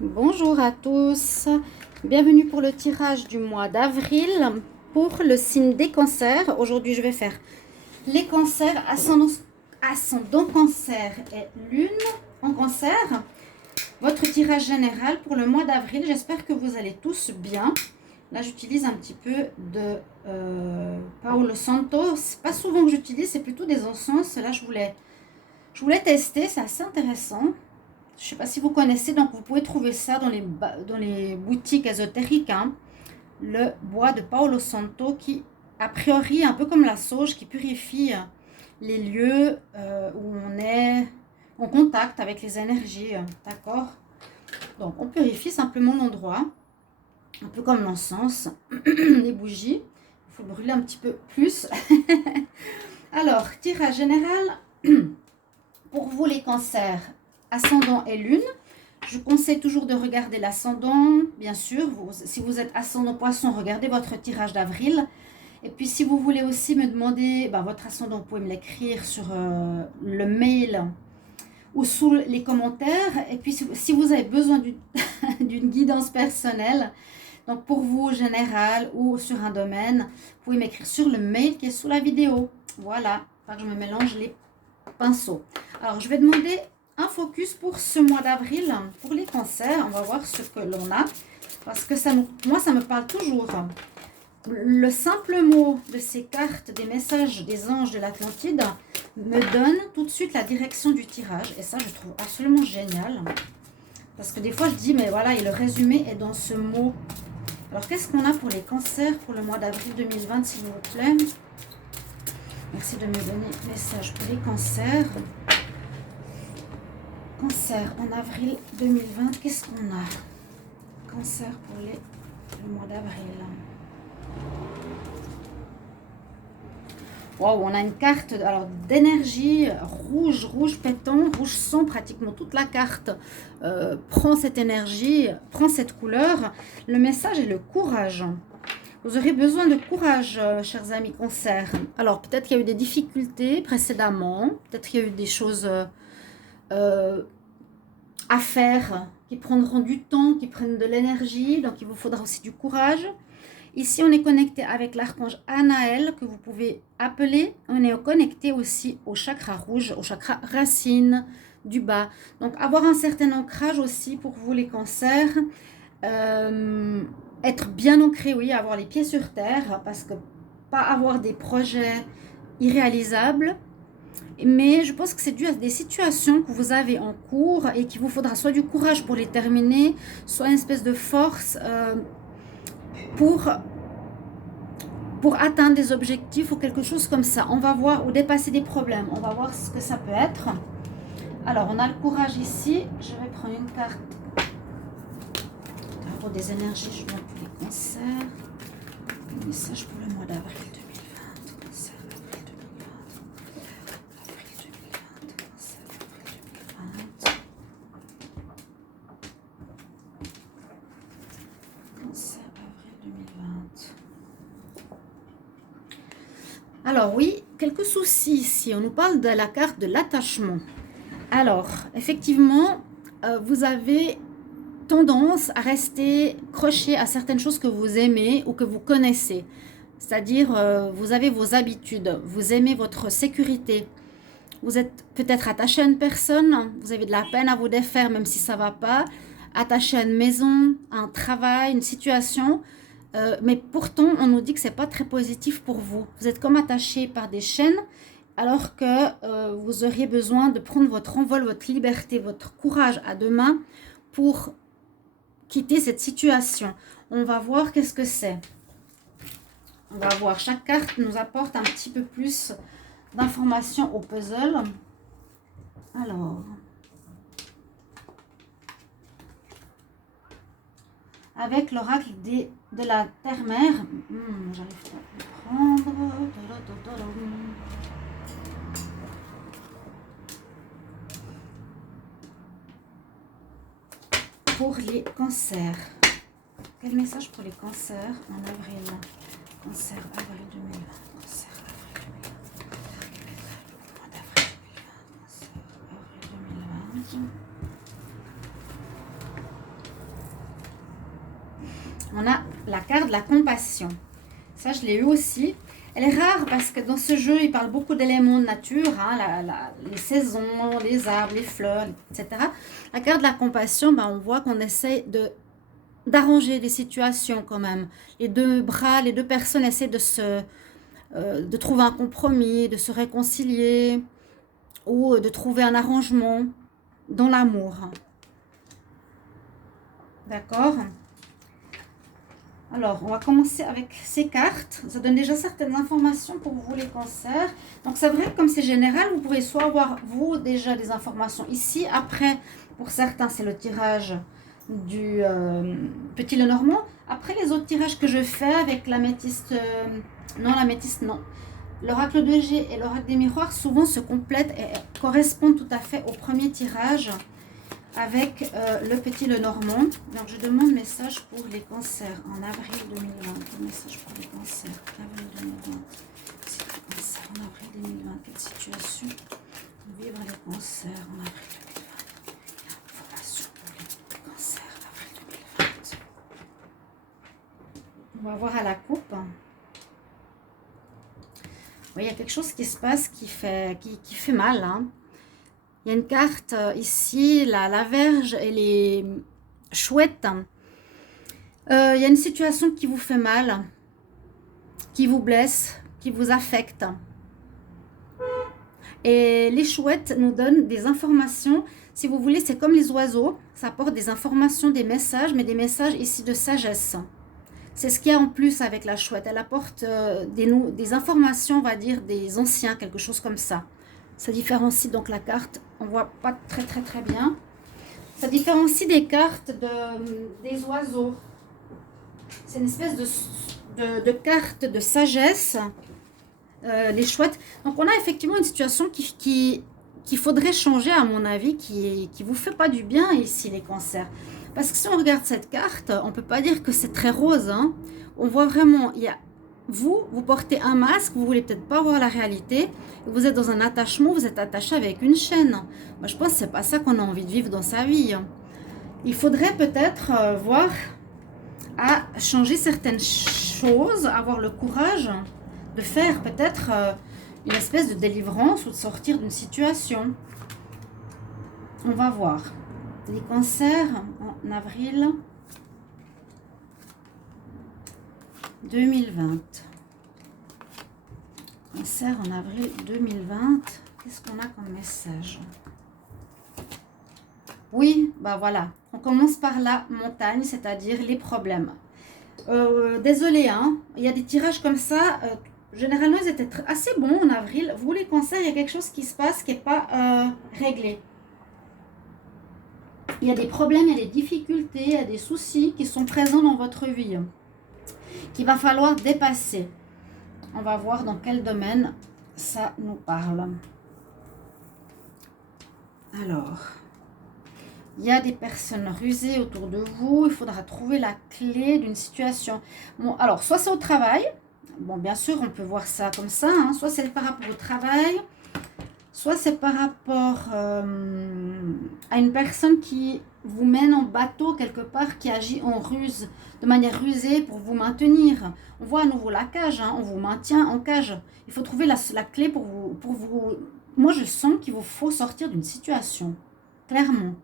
Bonjour à tous, bienvenue pour le tirage du mois d'avril pour le signe des cancers. Aujourd'hui je vais faire les cancers, ascendant cancer et lune en cancer. Votre tirage général pour le mois d'avril, j'espère que vous allez tous bien. Là j'utilise un petit peu de Paolo Santo, c'est pas souvent que j'utilise, c'est plutôt des encens. Là je voulais tester, c'est assez intéressant. Je ne sais pas si vous connaissez, donc vous pouvez trouver ça dans les boutiques ésotériques. Hein. Le bois de Paolo Santo qui, a priori, un peu comme la sauge, qui purifie les lieux où on est en contact avec les énergies. D'accord. Donc on purifie simplement l'endroit, un peu comme l'encens, les bougies. Il faut brûler un petit peu plus. Alors, tirage général pour vous les cancers. Ascendant et lune. Je conseille toujours de regarder l'ascendant, bien sûr. Si vous êtes ascendant poisson, regardez votre tirage d'avril. Et puis si vous voulez aussi me demander votre ascendant, vous pouvez me l'écrire sur le mail ou sous les commentaires. Et puis si vous avez besoin d'une guidance personnelle, donc pour vous général ou sur un domaine, vous pouvez m'écrire sur le mail qui est sous la vidéo. Voilà, que je me mélange les pinceaux. Alors je vais demander un focus pour ce mois d'avril pour les cancers. On va voir ce que l'on a parce que moi ça me parle toujours. Le simple mot de ces cartes, des messages des anges de l'Atlantide me donne tout de suite la direction du tirage et ça je trouve absolument génial parce que des fois je dis mais voilà, et le résumé est dans ce mot. Alors qu'est-ce qu'on a pour les cancers pour le mois d'avril 2020 s'il vous plaît? Merci de me donner message pour les cancers. Cancer en avril 2020, qu'est-ce qu'on a? Cancer pour le mois d'avril. Wow, on a une carte d'énergie rouge pétant, rouge sang, pratiquement toute la carte prend cette énergie, prend cette couleur. Le message est le courage. Vous aurez besoin de courage, chers amis cancer. Alors, peut-être qu'il y a eu des difficultés précédemment, peut-être qu'il y a eu des choses à faire qui prendront du temps, qui prennent de l'énergie, donc il vous faudra aussi du courage. Ici, on est connecté avec l'archange Anaël que vous pouvez appeler. On est connecté aussi au chakra rouge, au chakra racine du bas. Donc, avoir un certain ancrage aussi pour vous les cancers. Être bien ancré, oui, avoir les pieds sur terre, parce que pas avoir des projets irréalisables. Mais je pense que c'est dû à des situations que vous avez en cours et qu'il vous faudra soit du courage pour les terminer, soit une espèce de force pour atteindre des objectifs ou quelque chose comme ça. On va voir, ou dépasser des problèmes. On va voir ce que ça peut être. Alors, on a le courage ici. Je vais prendre une carte pour des énergies. Je vois pour les cancers. Un message pour le mois d'avril 2020. Cancer, avril 2020. Avril 2020. Cancer, avril 2020. Cancer, avril 2020. Alors oui, quelques soucis ici. On nous parle de la carte de l'attachement. Alors, effectivement, vous avez tendance à rester croché à certaines choses que vous aimez ou que vous connaissez. C'est-à-dire, vous avez vos habitudes, vous aimez votre sécurité. Vous êtes peut-être attaché à une personne, vous avez de la peine à vous défaire même si ça ne va pas. Attaché à une maison, à un travail, une situation. Mais pourtant, on nous dit que ce n'est pas très positif pour vous. Vous êtes comme attaché par des chaînes alors que vous auriez besoin de prendre votre envol, votre liberté, votre courage à deux mains pour quitter cette situation. On va voir qu'est-ce que c'est. On va voir. Chaque carte nous apporte un petit peu plus d'informations au puzzle. Alors. Avec l'oracle de la terre-mère. J'arrive pas à le prendre. Pour les cancers. Quel message pour les cancers en avril? Cancer, avril 2020. Cancer, avril 2020. Mois d'avril 2020. Cancer, avril 2020. On a la carte de la compassion. Ça, je l'ai eu aussi. Elle est rare parce que dans ce jeu, il parle beaucoup d'éléments de nature, hein, les saisons, les arbres, les fleurs, etc. La carte de la compassion, ben, on voit qu'on essaie d'arranger des situations quand même. Les deux bras, les deux personnes essaient de trouver un compromis, de se réconcilier ou de trouver un arrangement dans l'amour. D'accord ? Alors, on va commencer avec ces cartes. Ça donne déjà certaines informations pour vous, les cancers. Donc, c'est vrai que comme c'est général, vous pourrez soit avoir, vous, déjà des informations ici. Après, pour certains, c'est le tirage du Petit Lenormand. Après, les autres tirages que je fais avec l'améthyste, non, l'améthyste, non. L'oracle de G et l'oracle des miroirs, souvent se complètent et correspondent tout à fait au premier tirage avec le Petit Lenormand. Donc, je demande message pour les cancers en avril 2020. Message pour les cancers, avril 2020. C'est les cancers en avril 2020. Quelle situation vivre les cancers en avril 2020. Information pour les cancers avril 2020. On va voir à la coupe. Oui, il y a quelque chose qui se passe qui fait mal, hein. Il y a une carte ici, la Vierge, elle est chouette. Il y a une situation qui vous fait mal, qui vous blesse, qui vous affecte. Et les chouettes nous donnent des informations. Si vous voulez, c'est comme les oiseaux. Ça apporte des informations, des messages, mais des messages ici de sagesse. C'est ce qu'il y a en plus avec la chouette. Elle apporte des informations, on va dire, des anciens, quelque chose comme ça. Ça différencie donc la carte. On voit pas très bien. Ça différencie des cartes des oiseaux. C'est une espèce de carte de sagesse. Les chouettes. Donc on a effectivement une situation qu'il faudrait changer à mon avis, qui vous fait pas du bien ici les cancers. Parce que si on regarde cette carte, on peut pas dire que c'est très rose, hein. On voit vraiment, il y a vous portez un masque, vous voulez peut-être pas voir la réalité, vous êtes dans un attachement, vous êtes attaché avec une chaîne. Moi, je pense que c'est pas ça qu'on a envie de vivre dans sa vie. Il faudrait peut-être voir à changer certaines choses, avoir le courage de faire peut-être une espèce de délivrance ou de sortir d'une situation. On va voir. Les cancers en avril 2020. Cancer en avril 2020. Qu'est-ce qu'on a comme message? Oui, bah voilà. On commence par la montagne, c'est-à-dire les problèmes. Désolée, hein. Il y a des tirages comme ça. Généralement, ils étaient assez bons en avril. Vous, les cancers, il y a quelque chose qui se passe qui n'est pas réglé. Il y a des problèmes, il y a des difficultés, il y a des soucis qui sont présents dans votre vie, qu'il va falloir dépasser. On va voir dans quel domaine ça nous parle. Alors, il y a des personnes rusées autour de vous. Il faudra trouver la clé d'une situation. Bon, alors, soit c'est au travail. Bon, bien sûr, on peut voir ça comme ça, hein. Soit c'est par rapport au travail. Soit c'est par rapport à une personne qui vous mène en bateau quelque part, qui agit en ruse, de manière rusée pour vous maintenir. On voit à nouveau la cage, hein, on vous maintient en cage. Il faut trouver la clé pour vous. Moi, je sens qu'il vous faut sortir d'une situation, clairement.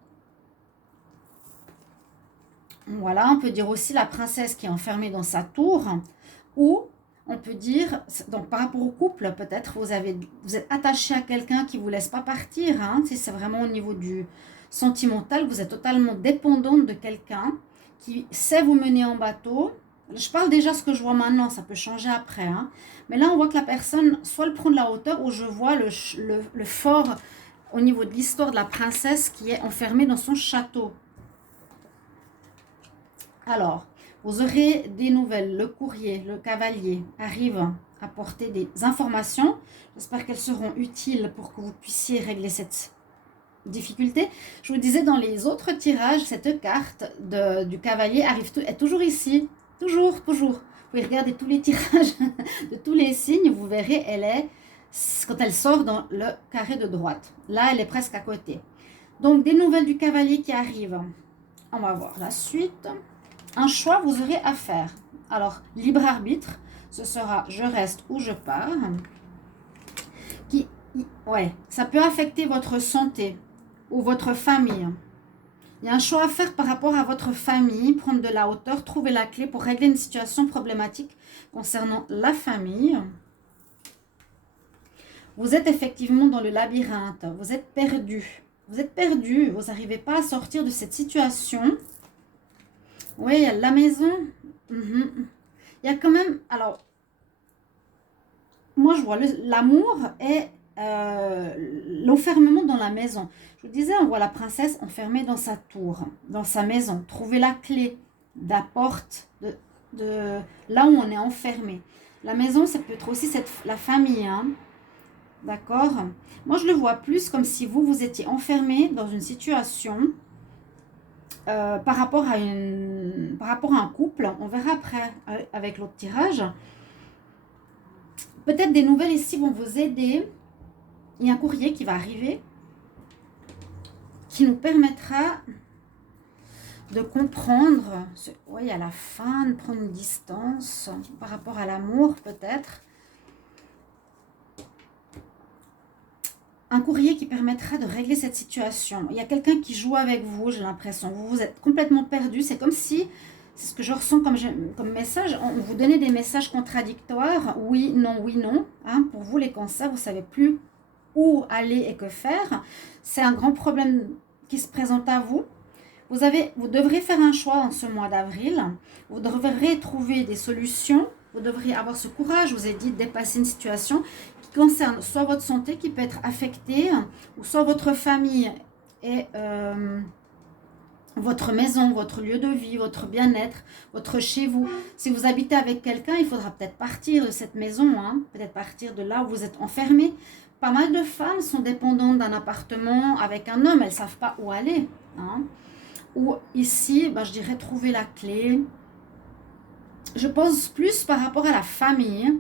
Voilà, on peut dire aussi la princesse qui est enfermée dans sa tour, ou on peut dire, donc par rapport au couple, peut-être vous êtes attaché à quelqu'un qui ne vous laisse pas partir, hein, si c'est vraiment au niveau du sentimental, vous êtes totalement dépendante de quelqu'un qui sait vous mener en bateau. Je parle déjà ce que je vois maintenant, ça peut changer après, hein. Mais là on voit que la personne, soit elle prend de la hauteur, ou je vois le fort au niveau de l'histoire de la princesse qui est enfermée dans son château. Alors, vous aurez des nouvelles, le courrier, le cavalier arrive à porter des informations. J'espère qu'elles seront utiles pour que vous puissiez régler cette difficulté. Je vous disais dans les autres tirages, cette carte du cavalier est toujours ici. Toujours. Vous pouvez regarder tous les tirages de tous les signes. Vous verrez, quand elle sort dans le carré de droite. Là, elle est presque à côté. Donc, des nouvelles du cavalier qui arrivent. On va voir la suite. un choix vous aurez à faire. Alors, libre arbitre, ce sera je reste ou je pars. Ouais, ça peut affecter votre santé ou votre famille. Il y a un choix à faire par rapport à votre famille, prendre de la hauteur, trouver la clé pour régler une situation problématique concernant la famille. Vous êtes effectivement dans le labyrinthe, vous êtes perdu. Vous êtes perdu, vous n'arrivez pas à sortir de cette situation. Oui, la maison. Il y a quand même... Alors, moi je vois l'amour et l'enfermement dans la maison. Je vous disais, on voit la princesse enfermée dans sa tour, dans sa maison. Trouver la clé de la porte de là où on est enfermé. La maison, ça peut être aussi la famille, hein. D'accord? Moi, je le vois plus comme si vous étiez enfermé dans une situation par rapport à un couple. On verra après avec l'autre tirage. Peut-être des nouvelles ici vont vous aider. Il y a un courrier qui va arriver qui nous permettra de comprendre, oui, à la fin, de prendre une distance par rapport à l'amour peut-être. Un courrier qui permettra de régler cette situation. Il y a quelqu'un qui joue avec vous, j'ai l'impression. Vous êtes complètement perdu. C'est comme si, c'est ce que je ressens comme message, on vous donnait des messages contradictoires. Oui, non. Hein, pour vous, les cancers, vous ne savez plus où aller et que faire. C'est un grand problème qui se présente à vous. Vous devrez faire un choix en ce mois d'avril. Vous devrez trouver des solutions. Vous devriez avoir ce courage, je vous ai dit, de dépasser une situation qui concerne soit votre santé qui peut être affectée, ou soit votre famille et votre maison, votre lieu de vie, votre bien-être, votre chez vous. Si vous habitez avec quelqu'un, il faudra peut-être partir de cette maison, hein, peut-être partir de là où vous êtes enfermé. Pas mal de femmes sont dépendantes d'un appartement avec un homme, elles ne savent pas où aller. Hein. Ou ici, je dirais trouver la clé. Je pense plus par rapport à la famille.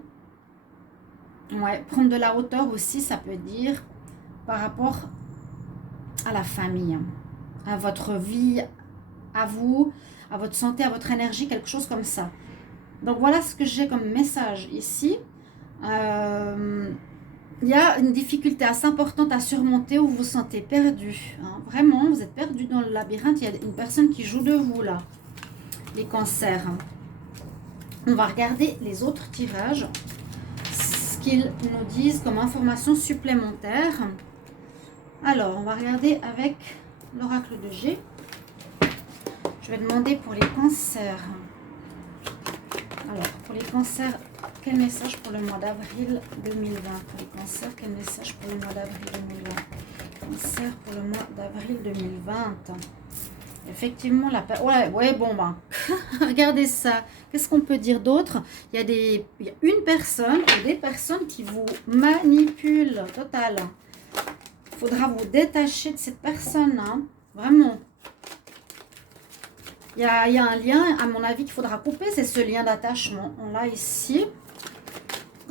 Ouais, prendre de la hauteur aussi, ça peut dire par rapport à la famille, à votre vie, à vous, à votre santé, à votre énergie, quelque chose comme ça. Donc voilà ce que j'ai comme message ici. Il y a une difficulté assez importante à surmonter où vous vous sentez perdu. Hein. Vraiment, vous êtes perdu dans le labyrinthe. Il y a une personne qui joue de vous là, les cancers. On va regarder les autres tirages, ce qu'ils nous disent comme information supplémentaire. Alors, on va regarder avec l'oracle de G. Je vais demander pour les cancers. Alors, pour les cancers, quel message pour le mois d'avril 2020? Pour les cancers, quel message pour le mois d'avril 2020? Cancer pour le mois d'avril 2020. Effectivement, regardez ça. Qu'est-ce qu'on peut dire d'autre? Il y a une personne ou des personnes qui vous manipulent total. Il faudra vous détacher de cette personne, hein. Vraiment. Il y a un lien, à mon avis, qu'il faudra couper, c'est ce lien d'attachement. On l'a ici.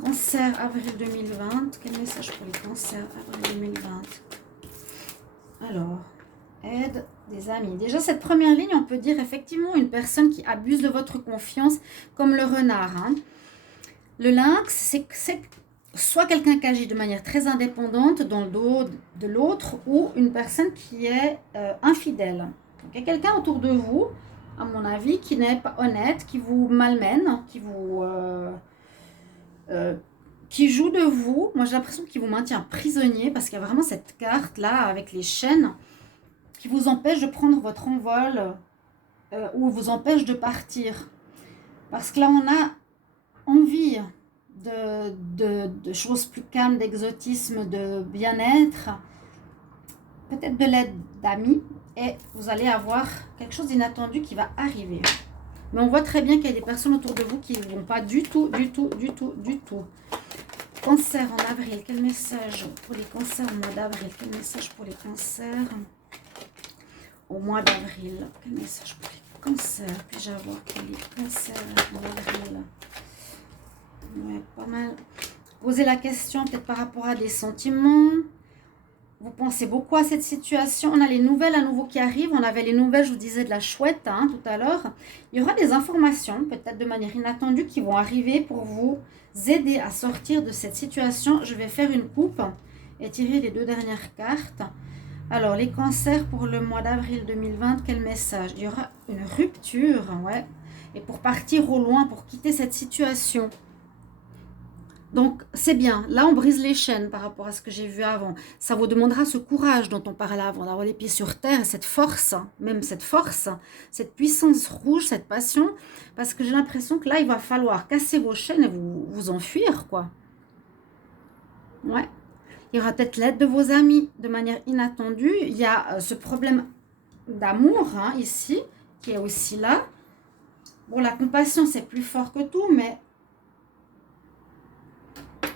Cancer, avril 2020. Quel message pour les cancers, avril 2020? Alors, aide des amis. Déjà, cette première ligne, on peut dire effectivement une personne qui abuse de votre confiance, comme le renard. Hein. Le lynx, c'est soit quelqu'un qui agit de manière très indépendante dans le dos de l'autre, ou une personne qui est infidèle. Donc, il y a quelqu'un autour de vous, à mon avis, qui n'est pas honnête, qui vous malmène, qui joue de vous. Moi, j'ai l'impression qu'il vous maintient prisonnier, parce qu'il y a vraiment cette carte-là, avec les chaînes, qui vous empêche de prendre votre envol, ou vous empêche de partir. Parce que là, on a envie de choses plus calmes, d'exotisme, de bien-être, peut-être de l'aide d'amis, et vous allez avoir quelque chose d'inattendu qui va arriver. Mais on voit très bien qu'il y a des personnes autour de vous qui ne vont pas du tout. Cancer en avril, quel message pour les cancers au mois d'avril? Quel message pour les cancers au mois d'avril? Quel message pour les cancers? Puis-je avoir pour les cancers en avril? Ouais, pas mal. Posez la question peut-être par rapport à des sentiments. Vous pensez beaucoup à cette situation. On a les nouvelles à nouveau qui arrivent. On avait les nouvelles, je vous disais, de la chouette hein, tout à l'heure. Il y aura des informations, peut-être de manière inattendue, qui vont arriver pour vous aider à sortir de cette situation. Je vais faire une coupe et tirer les 2 dernières cartes. Alors, les cancers pour le mois d'avril 2020, quel message? Il y aura une rupture, ouais. Et pour partir au loin, pour quitter cette situation. Donc, c'est bien. Là, on brise les chaînes par rapport à ce que j'ai vu avant. Ça vous demandera ce courage dont on parlait avant, d'avoir les pieds sur terre, cette force, même cette force, cette puissance rouge, cette passion. Parce que j'ai l'impression que là, il va falloir casser vos chaînes et vous enfuir, quoi. Ouais. Il y aura peut-être l'aide de vos amis de manière inattendue. Il y a ce problème d'amour, hein, ici, qui est aussi là. Bon, la compassion, c'est plus fort que tout, mais...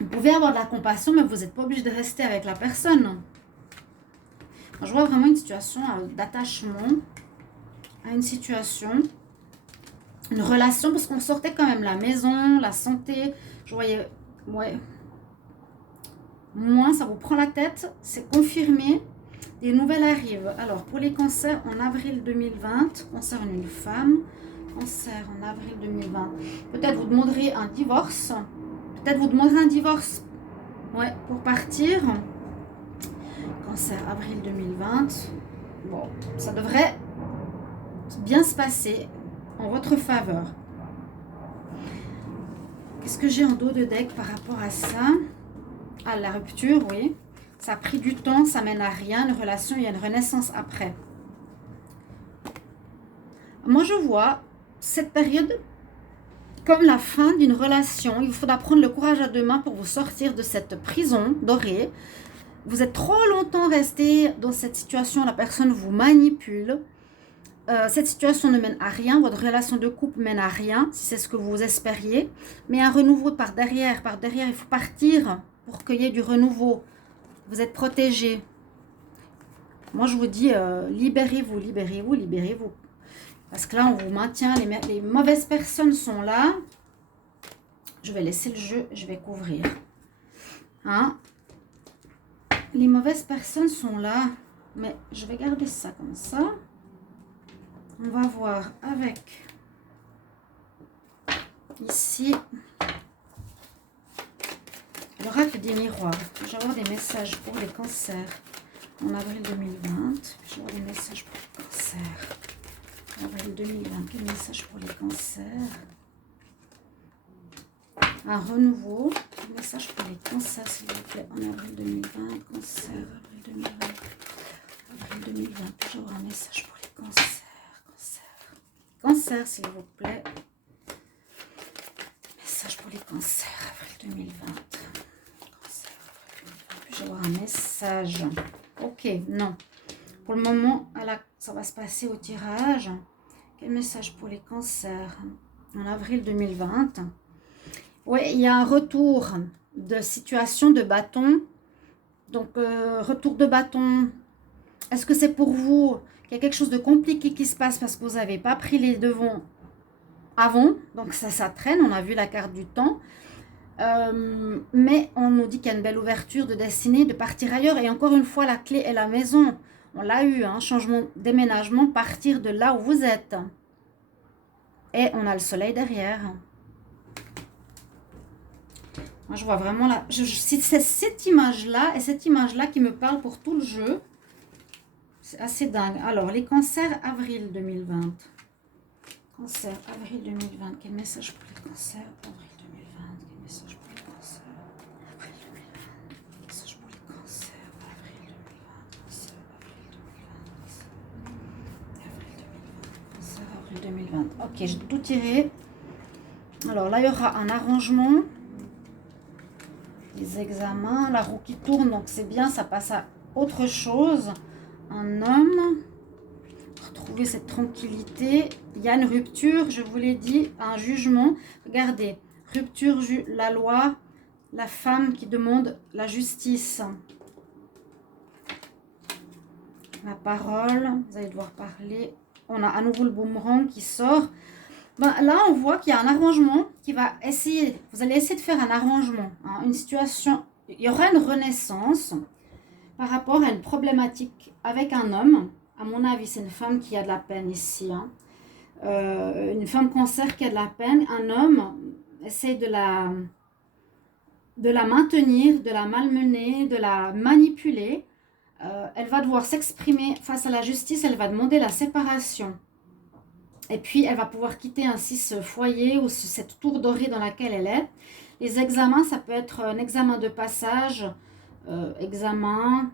Vous pouvez avoir de la compassion, mais vous n'êtes pas obligé de rester avec la personne. Je vois vraiment une situation d'attachement à une situation, une relation, parce qu'on sortait quand même la maison, la santé. Je voyais, ouais, moins ça vous prend la tête, c'est confirmé. Des nouvelles arrivent. Alors, pour les cancers, en avril 2020, concerne une femme. Cancer en avril 2020. Peut-être vous demanderez un divorce. Peut-être vous demanderez un divorce, ouais, pour partir. Cancer, avril 2020. Bon, ça devrait bien se passer en votre faveur. Qu'est-ce que j'ai en dos de deck par rapport à ça? Ah, la rupture, oui. Ça a pris du temps, ça mène à rien. Une relation, il y a une renaissance après. Moi, je vois cette période... comme la fin d'une relation. Il vous faudra prendre le courage à 2 mains pour vous sortir de cette prison dorée. Vous êtes trop longtemps resté dans cette situation, la personne vous manipule. Cette situation ne mène à rien, votre relation de couple mène à rien, si c'est ce que vous espériez. Mais un renouveau par derrière, il faut partir pour qu'il y ait du renouveau. Vous êtes protégé. Moi, je vous dis, libérez-vous, libérez-vous, libérez-vous. Parce que là, on vous maintient, les mauvaises personnes sont là. Je vais laisser le jeu, je vais couvrir. Hein? Les mauvaises personnes sont là, mais je vais garder ça comme ça. On va voir avec ici l'oracle des miroirs. Je vais avoir des messages pour les cancers en avril 2020. Je vais avoir des messages pour les cancers. Avril 2020, quel message pour les cancers? Un renouveau. Un message pour les cancers, s'il vous plaît, en avril 2020. Cancer, avril 2020. Avril 2020, toujours un message pour les cancers. Cancer, s'il vous plaît. Message pour les cancers, avril 2020. Cancer, avril 2020. Puis-je avoir un message? Ok, non. Pour le moment, ça va se passer au tirage. Quel message pour les cancers en avril 2020? Oui, il y a un retour de situation de bâton. Donc, retour de bâton. Est-ce que c'est pour vous qu'il y a quelque chose de compliqué qui se passe parce que vous n'avez pas pris les devants avant? Donc, ça traîne. On a vu la carte du temps. Mais on nous dit qu'il y a une belle ouverture de destinée, de partir ailleurs. Et encore une fois, la clé est la maison. On l'a eu, hein, changement, déménagement, partir de là où vous êtes. Et on a le soleil derrière. Moi, je vois vraiment là. C'est cette image-là et cette image-là qui me parle pour tout le jeu. C'est assez dingue. Alors, les cancers, avril 2020. Cancer, avril 2020. Quel message pour les cancers, avril 2020. Quel message pour les cancers, avril 2020. Message pour les cancers, avril 2020. Avril 2020. Ok, j'ai tout tiré. Alors là, il y aura un arrangement. Les examens, la roue qui tourne, donc c'est bien, ça passe à autre chose. Un homme, retrouver cette tranquillité. Il y a une rupture, je vous l'ai dit, un jugement. Regardez, rupture, la loi, la femme qui demande la justice. La parole, vous allez devoir parler. On a à nouveau le boomerang qui sort. Ben, là, on voit qu'il y a un arrangement qui va essayer. Vous allez essayer de faire un arrangement. Hein, une situation. Il y aura une renaissance. par rapport à une problématique avec un homme. À mon avis, c'est une femme qui a de la peine ici. Hein. Une femme cancer qui a de la peine. Un homme essaie de la maintenir, de la malmener, de la manipuler. Elle va devoir s'exprimer face à la justice. Elle va demander la séparation. Et puis, elle va pouvoir quitter ainsi ce foyer ou cette tour dorée dans laquelle elle est. Les examens, ça peut être un examen de passage, examen,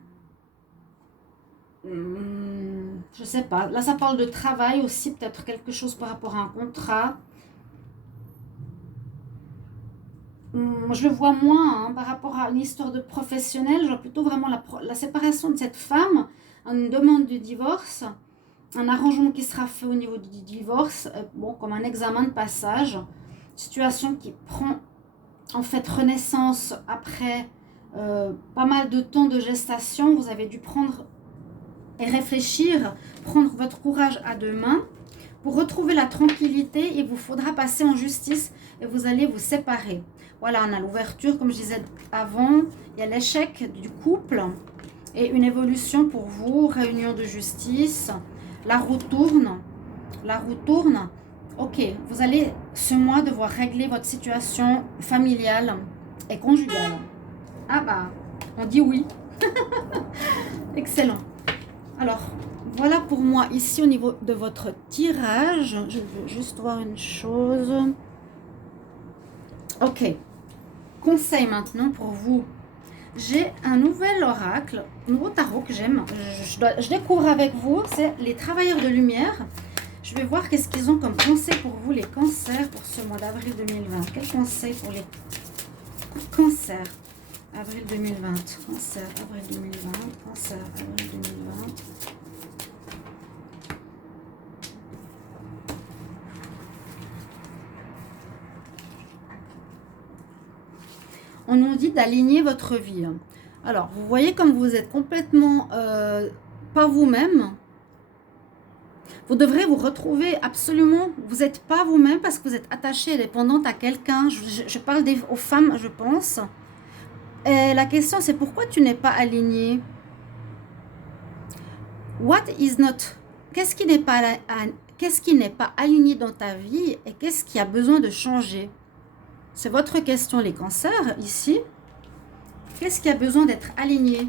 je sais pas. Là, ça parle de travail aussi, peut-être quelque chose par rapport à un contrat. Je le vois moins hein, par rapport à une histoire de professionnel. Je vois plutôt vraiment la séparation de cette femme, une demande de divorce, un arrangement qui sera fait au niveau du divorce, bon, comme un examen de passage. Situation qui prend en fait renaissance après pas mal de temps de gestation. Vous avez dû prendre et réfléchir, prendre votre courage à deux mains. Pour retrouver la tranquillité, il vous faudra passer en justice et vous allez vous séparer. Voilà, on a l'ouverture, comme je disais avant. Il y a l'échec du couple et une évolution pour vous. Réunion de justice. La roue tourne. La roue tourne. Ok, vous allez ce mois devoir régler votre situation familiale et conjugale. Ah bah, on dit oui. Excellent. Alors, voilà pour moi ici au niveau de votre tirage. Je veux juste voir une chose. Ok. Conseil maintenant pour vous. J'ai un nouvel oracle, un nouveau tarot que j'aime. Je découvre avec vous, c'est les travailleurs de lumière. Je vais voir qu'est-ce qu'ils ont comme conseil pour vous, les cancers, pour ce mois d'avril 2020. Quel conseil pour les cancers avril 2020. Cancer, avril 2020. Cancer, avril 2020. On nous dit d'aligner votre vie. Alors, vous voyez comme vous êtes complètement pas vous-même. Vous devrez vous retrouver absolument, vous n'êtes pas vous-même parce que vous êtes attaché et dépendante à quelqu'un. Je parle aux femmes, je pense. Et la question, c'est pourquoi tu n'es pas aligné? What is not? Qu'est-ce qui n'est pas aligné dans ta vie et qu'est-ce qui a besoin de changer? C'est votre question, les cancers, ici. Qu'est-ce qui a besoin d'être aligné?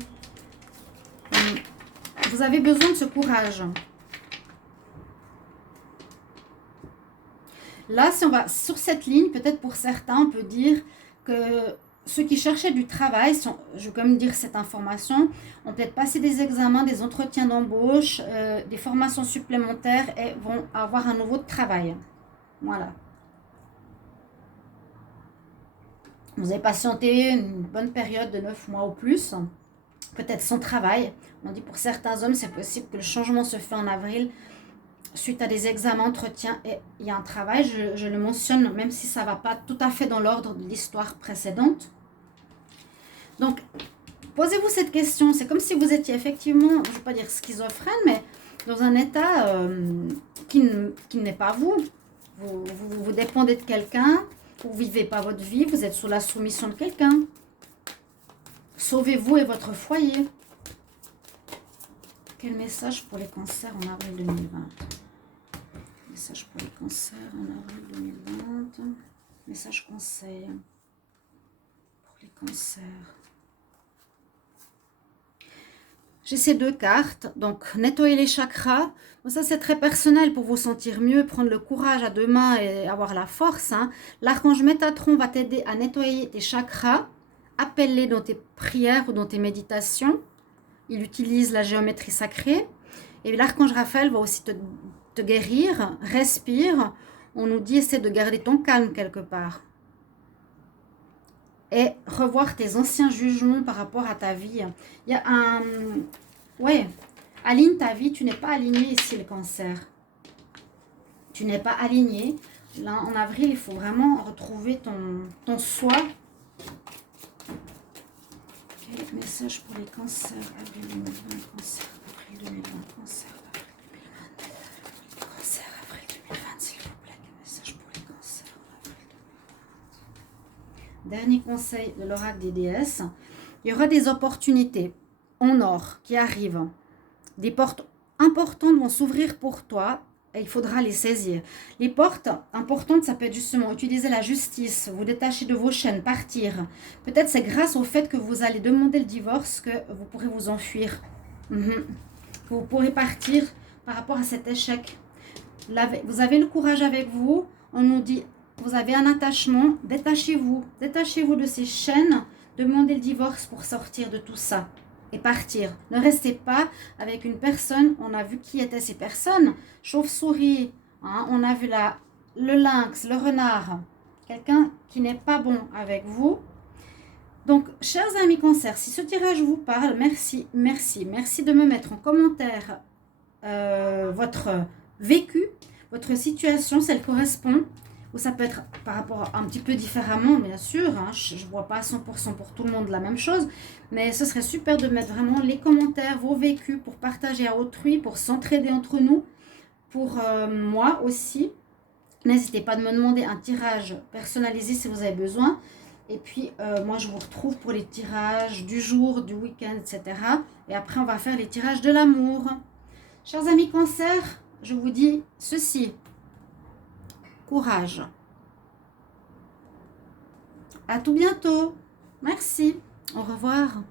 Vous avez besoin de ce courage. Là, si on va sur cette ligne, peut-être pour certains, on peut dire que ceux qui cherchaient du travail, je vais quand même dire cette information, ont peut-être passé des examens, des entretiens d'embauche, des formations supplémentaires et vont avoir un nouveau travail. Voilà. Vous avez patienté une bonne période de 9 mois ou plus, peut-être sans travail. On dit pour certains hommes, c'est possible que le changement se fait en avril suite à des examens, entretiens et il y a un travail. Je le mentionne même si ça ne va pas tout à fait dans l'ordre de l'histoire précédente. Donc, posez-vous cette question. C'est comme si vous étiez effectivement, je ne vais pas dire schizophrène, mais dans un état qui n'est pas vous. Vous dépendez de quelqu'un. Vous ne vivez pas votre vie, vous êtes sous la soumission de quelqu'un. Sauvez-vous et votre foyer. Quel message pour les cancers en avril 2020? Message pour les cancers en avril 2020. Message conseil pour les cancers. J'ai ces deux cartes. Donc, nettoyer les chakras. Bon, ça, c'est très personnel pour vous sentir mieux, prendre le courage à deux mains et avoir la force. Hein. L'archange Métatron va t'aider à nettoyer tes chakras. Appelle-les dans tes prières ou dans tes méditations. Il utilise la géométrie sacrée. Et l'archange Raphaël va aussi te guérir. Respire. On nous dit, essaie de garder ton calme quelque part. Et revoir tes anciens jugements par rapport à ta vie. Il y a un... Ouais, aligne ta vie. Tu n'es pas aligné ici, le cancer. Tu n'es pas aligné. Là, en avril, il faut vraiment retrouver ton soi. Quel message pour les cancers? Avril 2020, cancer, avril 2020, cancer, avril 2020. Cancer, avril 2020, s'il vous plaît. Quel message pour les cancers? Avril 2020. Dernier conseil de l'oracle des déesses. Il y aura des opportunités. en or qui arrivent. Des portes importantes vont s'ouvrir pour toi et il faudra les saisir. Les portes importantes, ça peut être justement utiliser la justice, vous détacher de vos chaînes, partir. Peut-être c'est grâce au fait que vous allez demander le divorce que vous pourrez vous enfuir. Que vous pourrez partir par rapport à cet échec. Vous avez le courage avec vous. On nous dit, vous avez un attachement. Détachez-vous. Détachez-vous de ces chaînes. Demandez le divorce pour sortir de tout ça et partir. Ne restez pas avec une personne. On a vu qui étaient ces personnes. Chauve-souris. Hein, on a vu le lynx, le renard. Quelqu'un qui n'est pas bon avec vous. Donc, chers amis Cancer, si ce tirage vous parle, merci, merci. Merci de me mettre en commentaire votre vécu, votre situation, si elle correspond. Ou ça peut être par rapport un petit peu différemment, bien sûr. Hein, je ne vois pas à 100% pour tout le monde la même chose. Mais ce serait super de mettre vraiment les commentaires, vos vécus, pour partager à autrui, pour s'entraider entre nous. Pour moi aussi. N'hésitez pas de me demander un tirage personnalisé si vous avez besoin. Et puis, moi, je vous retrouve pour les tirages du jour, du week-end, etc. Et après, on va faire les tirages de l'amour. Chers amis Cancer, je vous dis ceci. Courage. À tout bientôt. Merci. Au revoir.